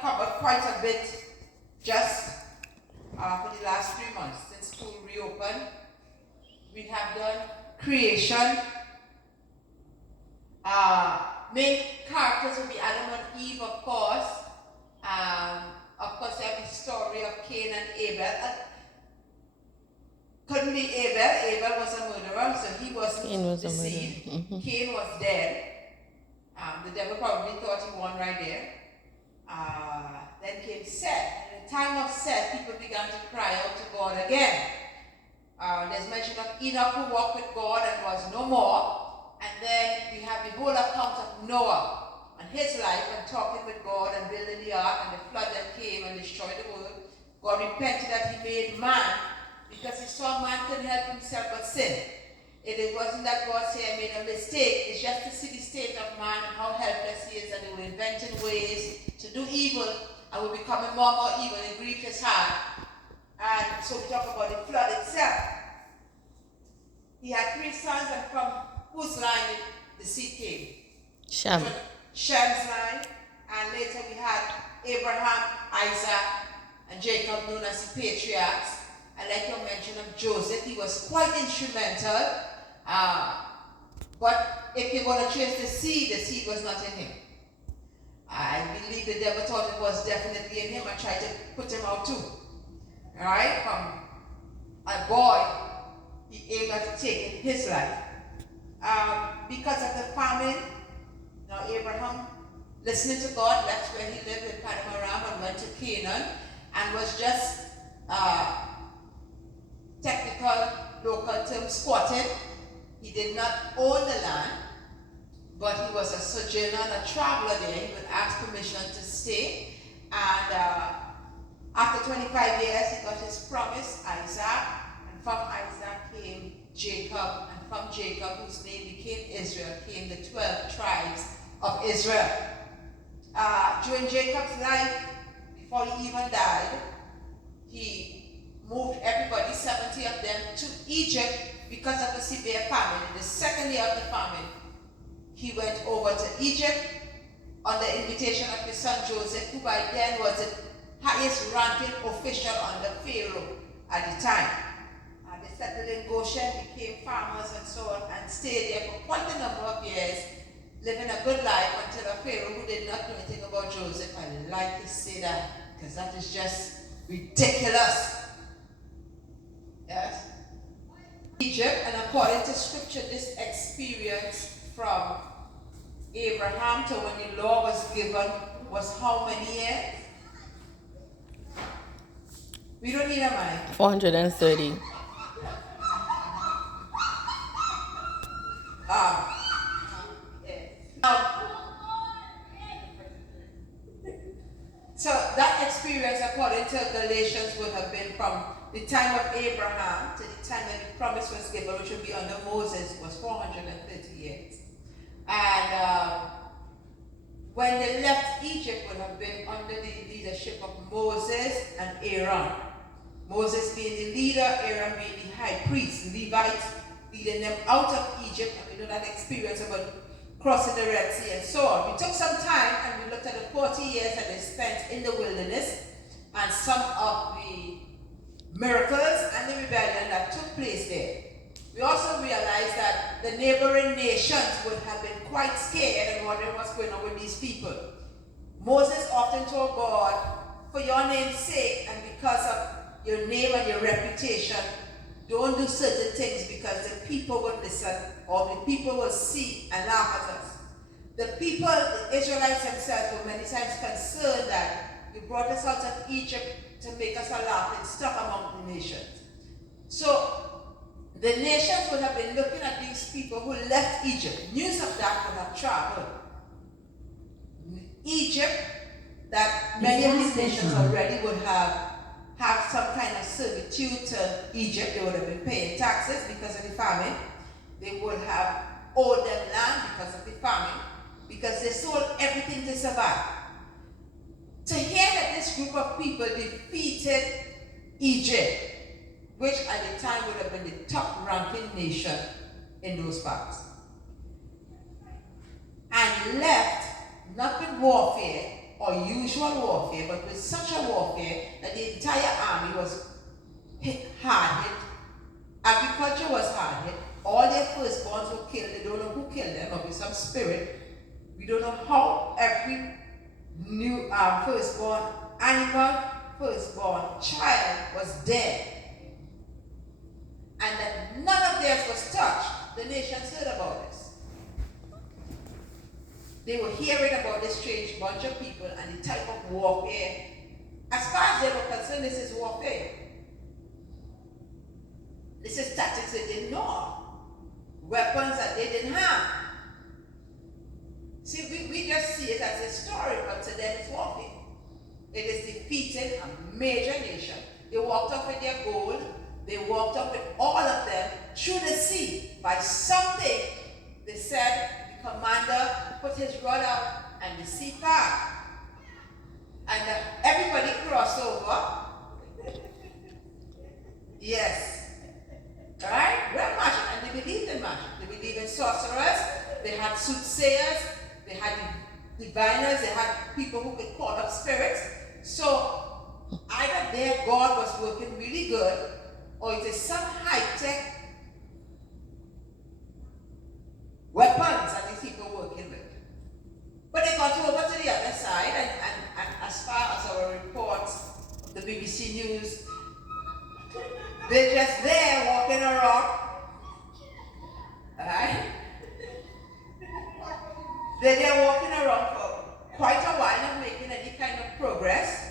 covered quite a bit just for the last 3 months since school reopened. We have done creation. Main characters will be Adam and Eve, of course. Of course, we have the story of Cain and Abel. Couldn't be Abel. Abel was a murderer, so he wasn't the seed. Cain was dead. The devil probably thought he won right there. Then came Seth. In the time of Seth, people began to cry out to God again. There's mention of Enoch who walked with God and was no more. And then we have the whole account of Noah and his life and talking with God and building the ark and the flood that came and destroyed the world. God repented that he made man because he saw man couldn't help himself but sin. It wasn't that God said, I made a mistake. It's just to see the state of man and how helpless he is, and he was inventing ways to do evil and we're becoming more and more evil and grief his heart. And so we talk about the flood itself. He had 3 sons, and from whose line did the seed came? Shem. Shem's line. And later we had Abraham, Isaac, and Jacob, known as the patriarchs. And like you mentioned of Joseph, he was quite instrumental. But if you're going to trace the seed was not in him. I believe the devil thought it was definitely in him and tried to put him out too. Alright? From a boy, he aimed at taking his life. Because of the famine, now Abraham, listening to God, left where he lived in Paddan Aram and went to Canaan and was just technical local term squatted. He did not own the land, but he was a sojourner and a traveler there. He would ask permission to stay. And after 25 years, he got his promise, Isaac. And from Isaac came Jacob. And from Jacob, whose name became Israel, came the 12 tribes of Israel. During Jacob's life, before he even died, he moved everybody, 70 of them, to Egypt because of the severe famine. In the second year of the famine, he went over to Egypt on the invitation of his son Joseph, who by then was the highest ranking official under Pharaoh at the time. They settled in Goshen, became farmers and so on, and stayed there for quite a number of years, living a good life until a Pharaoh who did not know anything about Joseph. I like to say that because that is just ridiculous. Yes? Egypt, and according to scripture, this experience from Abraham to when the law was given was how many years? We don't need a mic. 430. So that experience, according to Galatians, would have been from the time of Abraham to the time that the promise was given, which would be under Moses, was 430 years. And when they left Egypt, would have been under the leadership of Moses and Aaron. Moses being the leader, Aaron being the high priest, Levites leading them out of Egypt, and we know that experience about crossing the Red Sea and so on. We took some time and we looked at the 40 years that they spent in the wilderness and some of the miracles and the rebellion that took place there. We also realized that the neighboring nations would have been quite scared and wondering what's going on with these people. Moses often told God, for your name's sake and because of your name and your reputation, don't do certain things because the people will listen or the people will see and laugh at us. The people, the Israelites themselves, were many times concerned that you brought us out of Egypt to make us a laughing stock among the nations. So the nations would have been looking at these people who left Egypt. News of that would have traveled. Egypt, that many of these nations already would have some kind of servitude to Egypt. They would have been paying taxes because of the famine. They would have owed them land because of the famine, because they sold everything to survive. To hear that this group of people defeated Egypt, which at the time would have been the top ranking nation in those parts, and left not with warfare, or usual warfare, but with such a warfare that the entire army was hard hit. Agriculture was hard hit. All their firstborns were killed. They don't know who killed them, or with some spirit. We don't know how every new firstborn animal, firstborn child was dead. And that none of theirs was touched. The nations heard about this. They were hearing about this strange bunch of people and the type of warfare. As far as they were concerned, this is warfare. This is tactics they didn't know. Weapons that they didn't have. See, we just see it as a story, but to them it's warfare. It is defeating a major nation. They walked up with their gold. They walked up with all of them through the sea. By something, they said the commander put his rod out and the sea parted. And everybody crossed over. Yes. Alright? We're magic, and they believed in magic. They believed in sorcerers. They had soothsayers. They had diviners. They had people who could call up spirits. So either their God was working really good, or it is some high-tech weapons that these people were working with. But they got over to the other side, and as far as our reports of the BBC News, they're just there walking around. Alright? They're there walking around for quite a while, not making any kind of progress.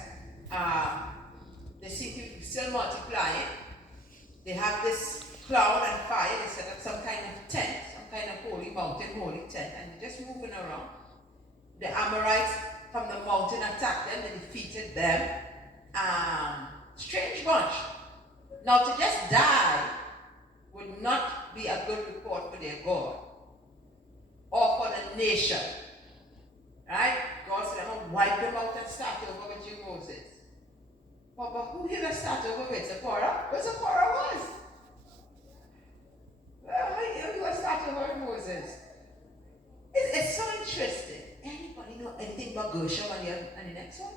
They seem to be still multiplying. They have this cloud and fire. They set up some kind of tent, some kind of holy mountain, holy tent, and they're just moving around. The Amorites from the mountain attacked them. They defeated them. Strange bunch. Now, to just die would not be a good report for their God or for the nation. Right? God said, I'm going to wipe them out and start over with you, Moses. But who did I start over with? Zipporah? Where Zipporah was? Well, how you going to start over with Moses? It's so interesting. Anybody know anything about Gershom and the next one?